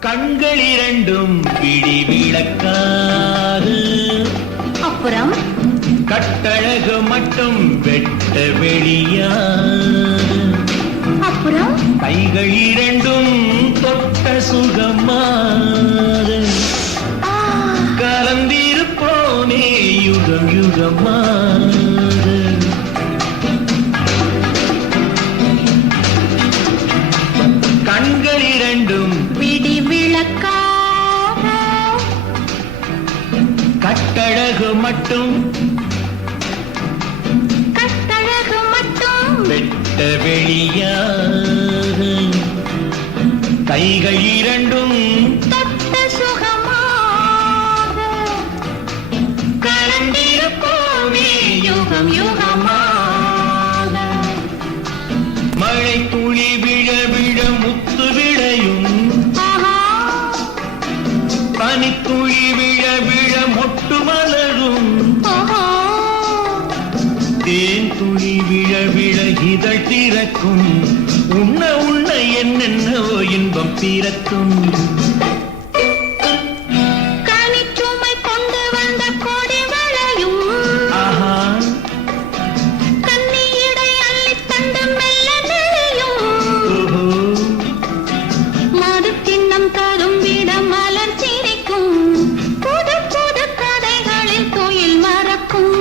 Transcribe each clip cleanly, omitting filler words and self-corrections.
கண்கள் இரண்டும் பிடி விளக்காது. அப்புறம் கட்டழகு மட்டும் வெட்ட வெளியா. அப்புறம் கைகள் இரண்டும் தொட்ட சுகமாறு. கலந்திருப்போனே யுகம் யுகமாறு. கண்கள் இரண்டும் பிடி விளக்காக. கட்டழகு மட்டும் கட்டழகு மட்டும் வெட்ட வெளியாக. கைகள் இரண்டும் தொட்ட சுகமாக. கலந்திருப்போமே யுகம் யுகமாக. மழை துளி விழ விழ முத்து விளையும். பனித்துளி விழ விழ மொட்டு மலரும். தேன் துளி விழ விழ இதழ் திறக்கும். உண்ண உண்ண என்னென்னவோ இன்பம் பிறக்கும். கனிச்சுமை கொண்டு வந்த கொடி வளையும். கன்னியிடை அள்ளித் தந்து மெல்ல நெளியும். ஓஹோ, மது கிண்ணம் தரும் விட மலர் சிரிக்கும். புது புது கதைகளில் துயில் மறக்கும்.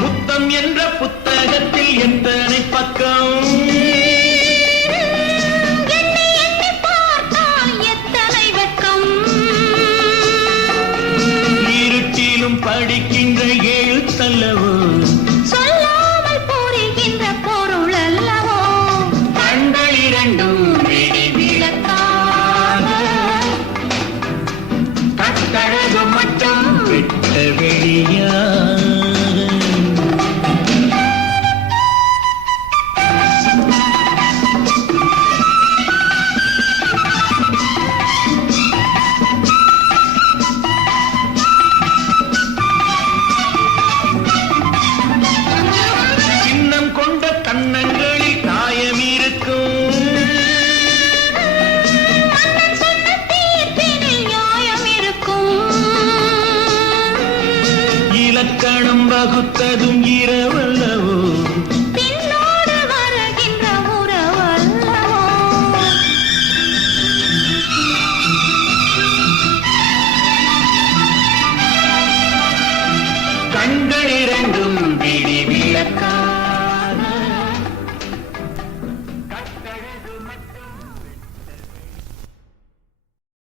முத்தம் என்ற புத்தகத்தில் எத்தனை பக்கம். எண்ணி எண்ணி பார்த்தால் எத்தனை வெட்கம். இருட்டிலும் படிக்கின்ற எழுத்தல்லவோ. சொல்லாமல் புரிகின்ற பொருள் அல்லவோ. கண்கள் இரண்டும் விழி விளக்காக. கட்டழகு மட்டும் வெட்ட வெளியா. சின்னம் கொண்ட கன்னங்களில் காயம் இருக்கும். மன்னன் சொன்ன தீர்ப்பினில் நியாயம் இருக்கும். இலக்கணம் வகுத்ததும் இரவல்லவோ. பின்னோடு வருகின்ற உறவல்லவோ. கண்கள் இரண்டு